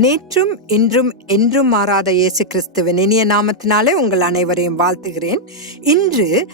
நேற்றும் இன்றும் என்றும் மாறாத இயேசு கிறிஸ்துவின் இனிய நாமத்தினாலே உங்கள் அனைவரையும் வாழ்த்துகிறேன். இன்று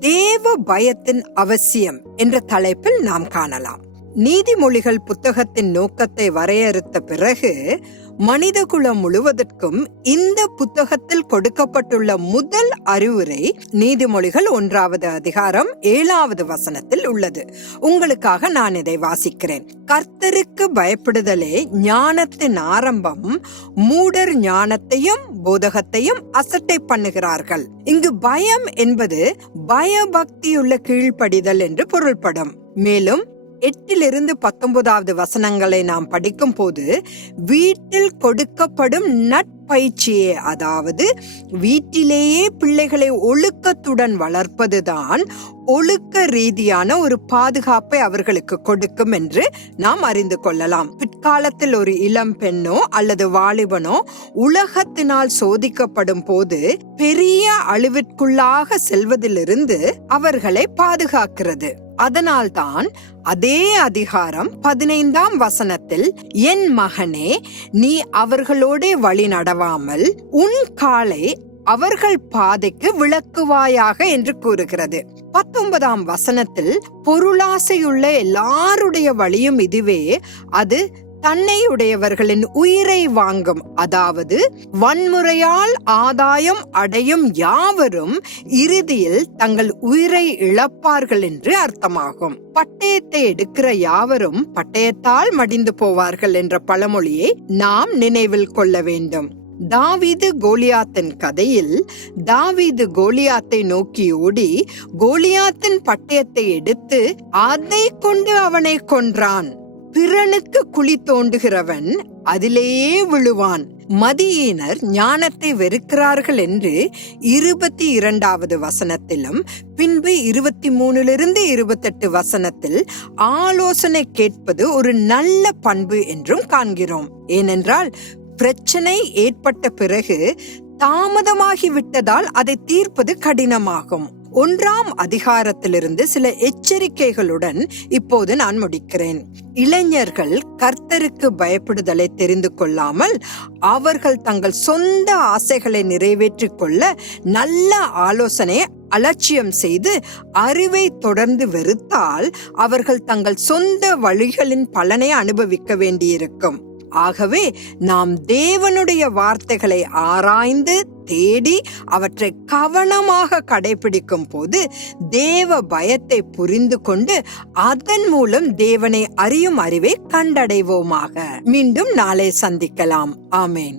தேவ பயத்தின் அவசியம் என்ற தலைப்பில் நாம் காணலாம். நீதிமொழிகள் புத்தகத்தின் நோக்கத்தை வரையறுத்த பிறகு மனிதகுலம் முழுவதற்கும் இந்த புத்தகத்தில் கொடுக்கப்பட்டுள்ள முதல் அறிவுரை நீதிமொழிகள் ஒன்றாவது அதிகாரம் ஏழாவது வசனத்தில் உள்ளது. உங்களுக்காக நான் இதை வாசிக்கிறேன். கர்த்தருக்கு பயப்படுதலே ஞானத்தின் ஆரம்பம் மூடர் ஞானத்தையும் போதகத்தையும் அசட்டை பண்ணுகிறார்கள். இங்கு பயம் என்பது பயபக்தியுள்ள கீழ்ப்படிதல் என்று பொருள்படும். மேலும் எட்டிலிருந்து பத்தொன்பதாவது வசனங்களை நாம் படிக்கும் போது வீட்டில் கொடுக்கப்படும் நட்பயிற்சியே அதாவது வீட்டிலேயே பிள்ளைகளை ஒழுக்கத்துடன் வளர்ப்பதுதான் ஒழுக்க ரீதியான ஒரு பாதுகாப்பை அவர்களுக்கு கொடுக்கும் என்று நாம் அறிந்து கொள்ளலாம். பிற்காலத்தில் ஒரு இளம் பெண்ணோ அல்லது வாலிபனோ உலகத்தினால் சோதிக்கப்படும் போது பெரிய அழிவிற்குள்ளாக செல்வதிலிருந்து அவர்களை பாதுகாக்கிறது. அதனால்தான் அதே அதிகாரம் பதினைந்தாம் வசனத்தில் என் மகனே நீ அவர்களோடே வழி நடவாமல் உன் காலை அவர்கள் பாதைக்கு விளக்குவாயாக என்று கூறுகிறது. பத்தொன்பதாம் வசனத்தில் பொருளாசையுள்ள எல்லாருடைய வழியும் இதுவே அது தன்னை உடையவர்களின் உயிரை வாங்கும். அதாவது வன்முறையால் ஆதாயம் அடையும் யாவரும் இறுதியில் தங்கள் உயிரை இழப்பார்கள் என்று அர்த்தமாகும். பட்டயத்தை எடுக்கிற யாவரும் பட்டயத்தால் மடிந்து போவார்கள் என்ற பழமொழியை நாம் நினைவில் கொள்ள வேண்டும். தாவீது கோலியாத்தின் கதையில் தாவீது கோலியாத்தை நோக்கி ஓடி கோலியாத்தின் பட்டயத்தை எடுத்து அதை கொண்டு அவனை கொன்றான். பிறனுக்கு குழி தோண்டுகிறவன் அதிலேயே விழுவான். மதியினர் ஞானத்தை வெறுக்கிறார்கள் என்று இருபத்தி இரண்டாவது வசனத்திலும் பின்பு இருபத்தி மூணிலிருந்து இருபத்தெட்டு வசனத்தில் ஆலோசனை கேட்பது ஒரு நல்ல பண்பு என்றும் காண்கிறோம். ஏனென்றால் பிரச்சனை ஏற்பட்ட பிறகு தாமதமாகி விட்டதால் அதை தீர்ப்பது கடினமாகும். ஒன்றாம் அதிகாரத்திலிருந்து சில எச்சரிக்கைகளுடன் இப்போது நான் முடிக்கிறேன். இளைஞர்கள் கர்த்தருக்கு பயப்படுதலை தெரிந்து கொள்ளாமல் அவர்கள் தங்கள் சொந்த ஆசைகளை நிறைவேற்றிக் கொள்ள நல்ல ஆலோசனை அலட்சியம் செய்து அறிவை தொடர்ந்து வெறுத்தால் அவர்கள் தங்கள் சொந்த வழிகளின் பலனை அனுபவிக்க வேண்டியிருக்கும். ஆகவே நாம் தேவனுடைய வார்த்தைகளை ஆராய்ந்து தேடி அவற்றை கவனமாக கடைபிடிக்கும் போது தேவ பயத்தை புரிந்து கொண்டு அதன் மூலம் தேவனை அறியும் அறிவை கண்டடைவோமாக. மீண்டும் நாளை சந்திக்கலாம். ஆமேன்.